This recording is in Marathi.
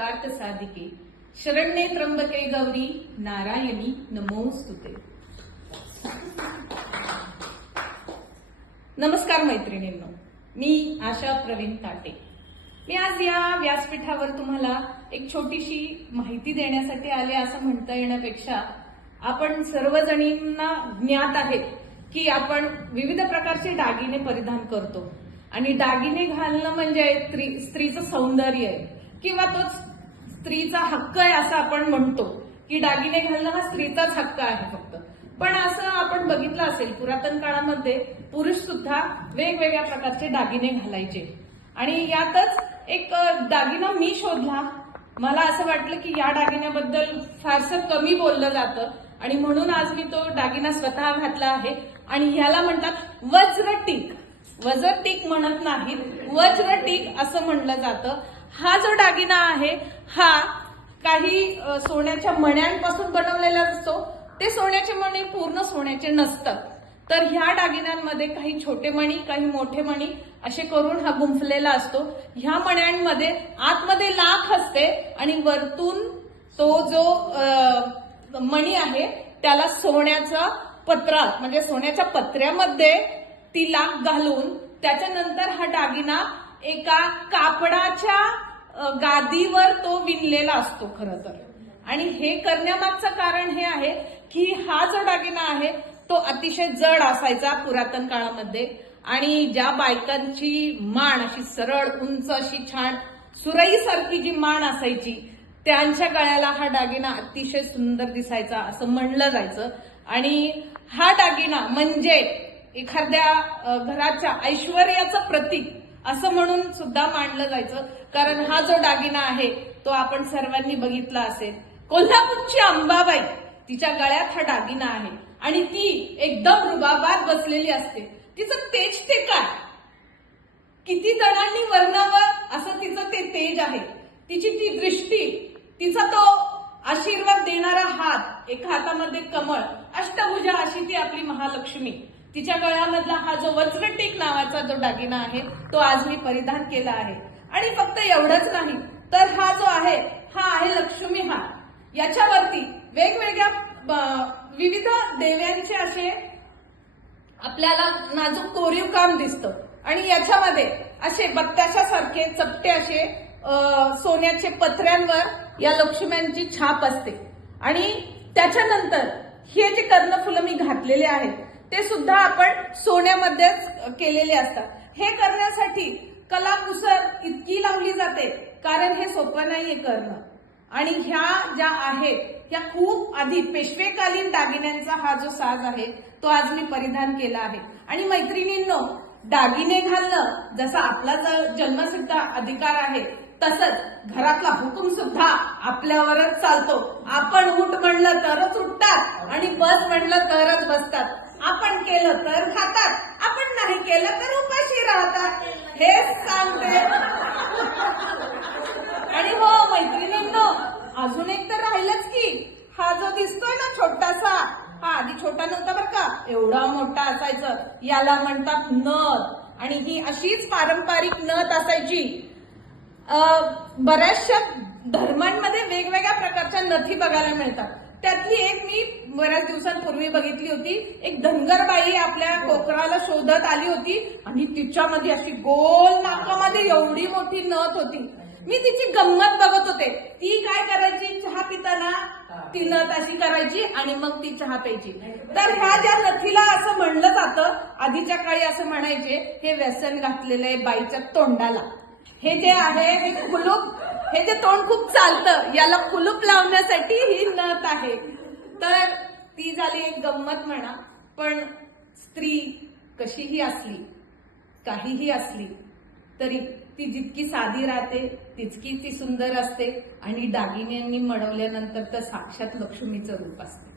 सर्वार्थ साधिके. शरण्ये त्र्यंबके गौरी नारायणी नमोस्तुते नमस्कार मैत्रिणींनो मी आशा प्रवीण ताटे. मी आज या व्यासपीठावर तुम्हाला एक छोटीशी माहिती देण्यासाठी आले असं म्हणता येण्यापेक्षा आपण सर्वजणींना ज्ञात आहेत की आपण विविध प्रकारचे दागिने परिधान करतो. आणि दागिने घालणं म्हणजे स्त्रीचं सौंदर्य आहे. किंवा तोच स्त्रीचा हक्क आहे असं आपण म्हणतो. की दागिने घालणं हा स्त्रीचाच हक्क आहे फक्त. पण असं आपण बघितलं असेल पुरातन काळामध्ये पुरुष सुद्धा वेगवेगळ्या प्रकारचे दागिने घालायचे. आणि यातच एक दागिना मी शोधला. मला असं वाटलं की या दागिन्याबद्दल फारसं कमी बोललं जातं. आणि म्हणून आज मी तो दागिना स्वतः घातला आहे. आणि ह्याला म्हणतात वज्रटीक वज्रटीक म्हणत नाहीत. वज्रटीक असं म्हणलं जातं. हा जो दागिना आहे हा काही सोन्याच्या मण्यांपासून बनवलेला असतो. ते सोन्याचे मणी पूर्ण सोन्याचे नसतात तर ह्या दागिन्यांमध्ये काही छोटे मणी काही मोठे मणी असे करून हा गुंफलेला असतो. ह्या मण्यांमध्ये आतमध्ये लाख असते आणि वरतून तो जो मणी आहे त्याला सोन्याचा पत्रा म्हणजे सोन्याच्या पत्र्यामध्ये ती लाख घालून त्याच्यानंतर हा दागिना एका कापडाच्या गादीवर तो विणलेला असतो खरं तर. आणि हे करण्यामागचं कारण हे आहे की हा जो दागिना आहे तो अतिशय जड असायचा पुरातन काळामध्ये. आणि ज्या बायकांची मान अशी सरळ उंच अशी छान सुरईसारखी जी मान असायची त्यांच्या गळ्याला हा दागिना अतिशय सुंदर दिसायचा असं म्हणलं जायचं. आणि हा दागिना म्हणजे एखाद्या घराच्या ऐश्वर्याचं प्रतीक असं म्हणून सुद्धा मांडलं जायचं. कारण हा जो दागिना आहे तो आपण सर्वांनी बघितला असेल. कोल्हापूरची अंबाबाई तिच्या गळ्यात हा दागिना आहे. आणि ती एकदम रुबाबात बसलेली असते. तिचं तेज ते काय? किती जणांनी वर्णावं असं तिचं ते तेज आहे. तिची ती दृष्टी तिचा तो आशीर्वाद देणारा हात एका हातामध्ये कमळ अष्टभुजा अशी ती आपली महालक्ष्मी. तिच्या गळ्यामधला हा जो वज्रटीक नावाचा जो दागिना आहे तो आज मी परिधान केला आहे. आणि फक्त एवढंच नाही तर हा जो आहे हा आहे लक्ष्मी हार. याच्यावरती वेगवेगळ्या विविध देव्यांचे असे आपल्याला नाजूक कोरीव काम दिसतं. आणि याच्यामध्ये असे बत्ताशासारखे चपटे असे सोन्याचे पत्र्यांवर या लक्ष्म्यांची छाप असते. आणि त्याच्यानंतर हे जे कर्णफुलं मी घातलेले आहेत ते सुद्धा आपण सोन्यामध्येच केलेले असतात. हे करण्यासाठी कलाकुसर इतकी लावली जाते कारण हे सोपं नाहीये करणं. आणि ह्या ज्या आहेत ह्या खूप आधी पेशवेकालीन दागिन्यांचा हा जो साज आहे तो आज मी परिधान केला आहे. आणि मैत्रिणींनो दागिने घालणं जसा आपला जन्मसिद्ध अधिकार आहे तसंच घरातला हुकूम सुद्धा आपल्यावरच चालतो. आपण उठ म्हणलं तरच उठतात आणि बस म्हणलं तरच बसतात. आपण केलं तर खातात. आपण नाही केलं तर उपाशी राहतात. हेच सांगते. आणि हो मैत्रिणींनो अजून एक तर राहिलंच की हा जो दिसतोय ना छोटासा हा आधी छोटा नव्हता बरं का एवढा मोठा असायचं. याला म्हणतात नथ. आणि ही अशीच पारंपरिक नथ असायची. अं, बऱ्याचशा धर्मांमध्ये वेगवेगळ्या प्रकारच्या नथी बघायला मिळतात. त्यातली एक मी बऱ्याच दिवसांपूर्वी बघितली होती. एक धनगरबाई आपल्या कोकराला शोधत आली होती आणि तिच्यामध्ये अशी गोल नाकामध्ये एवढी मोठी नथ होती. मी तिची गंमत बघत होते. ती काय करायची? चहा पिताना ती नथ अशी करायची आणि मग ती चहा प्यायची. तर ह्या ज्या नथीला असं म्हणलं जातं आधीच्या काळी असं म्हणायचे हे व्यसन घातलेलं आहे बाईच्या तोंडाला. हे जे आहे हे कुलूप हे जे तोंड खूप चालतं याला कुलूप लावण्यासाठी ही नथ आहे. तर ती झाली एक गंमत म्हणा पण स्त्री कशीही असली काहीही असली तरी ती जितकी साधी राहते तितकी ती सुंदर असते आणि दागिन्यांनी मडवल्यानंतर तर साक्षात लक्ष्मीचं रूप असते.